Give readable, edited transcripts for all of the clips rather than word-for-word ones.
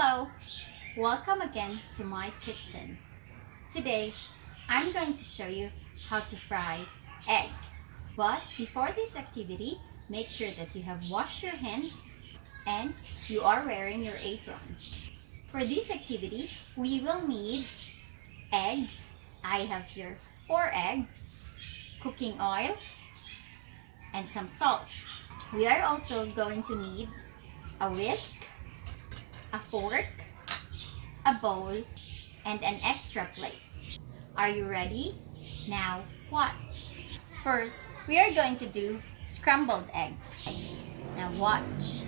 Hello! Welcome again to my kitchen. Today, I'm going to show you how to fry egg. But before this activity, make sure that you have washed your hands and you are wearing your apron. For this activity, we will need eggs. I have here 4 eggs, cooking oil, and some salt. We are also going to need a whisk, a fork, a bowl, and an extra plate. Are you ready? Now watch. First, we are going to do scrambled egg. Now watch.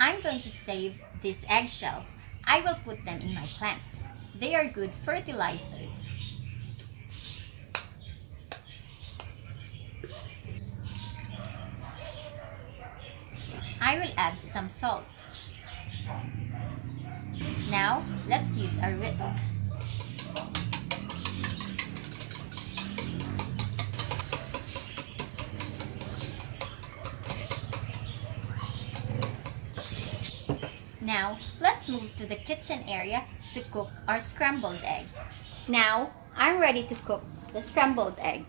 I'm going to save this eggshell. I will put them in my plants. They are good fertilizers. I will add some salt. Now, let's use our whisk. Now, let's move to the kitchen area to cook our scrambled egg. Now, I'm ready to cook the scrambled egg.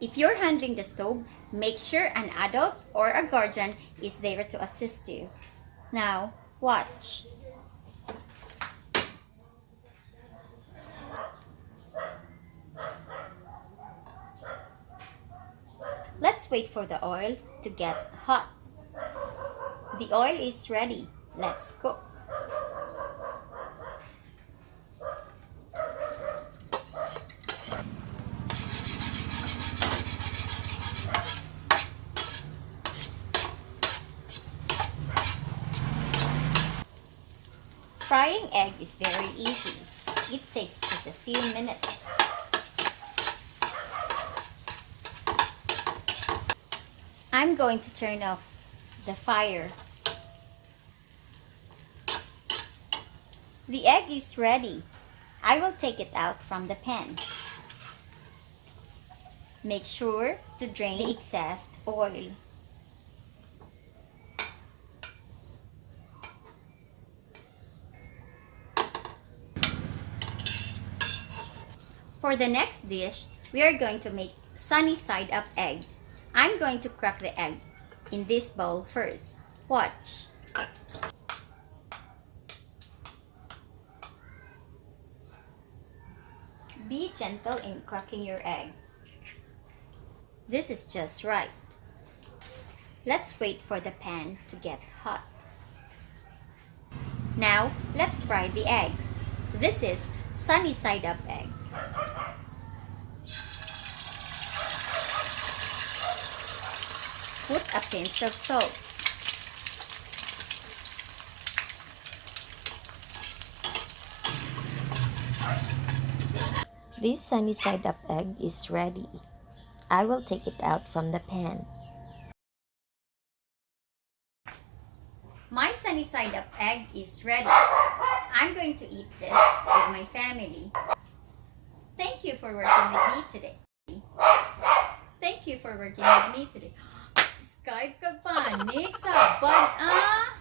If you're handling the stove, make sure an adult or a guardian is there to assist you. Now, watch. Let's wait for the oil to get hot. The oil is ready. Let's cook. Frying egg is very easy. It takes just a few minutes. I'm going to turn off the fire. The egg is ready. I will take it out from the pan. Make sure to drain the excess oil. For the next dish, we are going to make sunny side up egg. I'm going to crack the egg in this bowl first. Watch. Be gentle in cracking your egg. This is just right. Let's wait for the pan to get hot. Now, let's fry the egg. This is sunny side up egg. Put a pinch of salt. This sunny side up egg is ready. I will take it out from the pan. My sunny side up egg is ready. I'm going to eat this with my family. Thank you for working with me today. Thank you for working with me today. Skype ka pa, Nick, sabad ah!